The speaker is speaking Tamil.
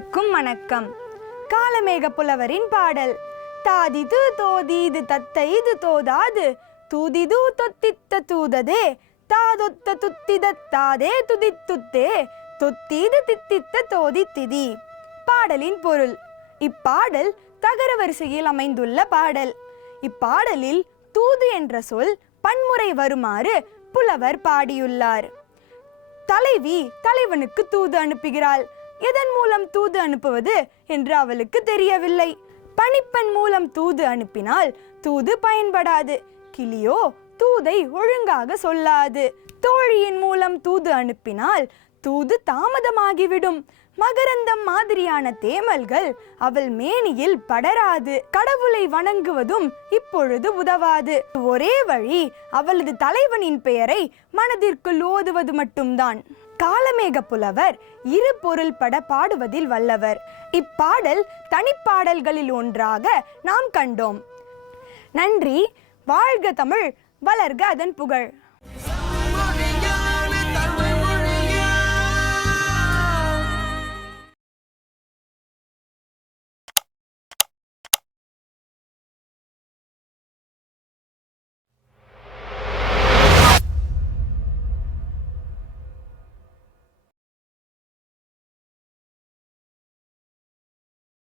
அனைவருக்கும் வணக்கம். காலமேக புலவரின் பாடல். தாதிது தோதிது தத்தைது தோதாது தூதிது தொத்தித்த தூததே தாதொத்த துத்தித தாதே துதித்துத்தே தொத்தீது தித்தித்த தோதித்திதி. பாடலின் பொருள். இப்பாடல் தகர வரிசையில் அமைந்துள்ள பாடல். இப்பாடலில் தூது என்ற சொல் பன்முறை வருமாறு புலவர் பாடியுள்ளார். தலைவி தலைவனுக்கு தூது அனுப்புகிறாள். எதன் மூலம் தூது அனுப்புவது என்று அவளுக்கு தெரியவில்லை. பணிப்பெண் மூலம் தூது அனுப்பினால் தூது பயன்படாது. கிளியோ தூதை ஒழுங்காக சொல்லாது. தோழியின் மூலம் தூது அனுப்பினால் தூது தாமதமாகிவிடும். மகரந்தம் மாதிரியான தேமல்கள் அவள் மேனியில் படராது. கடவுளை வணங்குவதும் இப்பொழுது உதவாது. ஒரே வழி அவளது தலைவனின் பெயரை மனதிற்குள் ஓதுவது மட்டும்தான். காலமேக புலவர் இரு பொருள்பட பாடுவதில் வல்லவர். இப்பாடல் தனிப்பாடல்களில் ஒன்றாக நாம் கண்டோம். நன்றி. வாழ்க தமிழ், வளர்க அதன் புகழ்.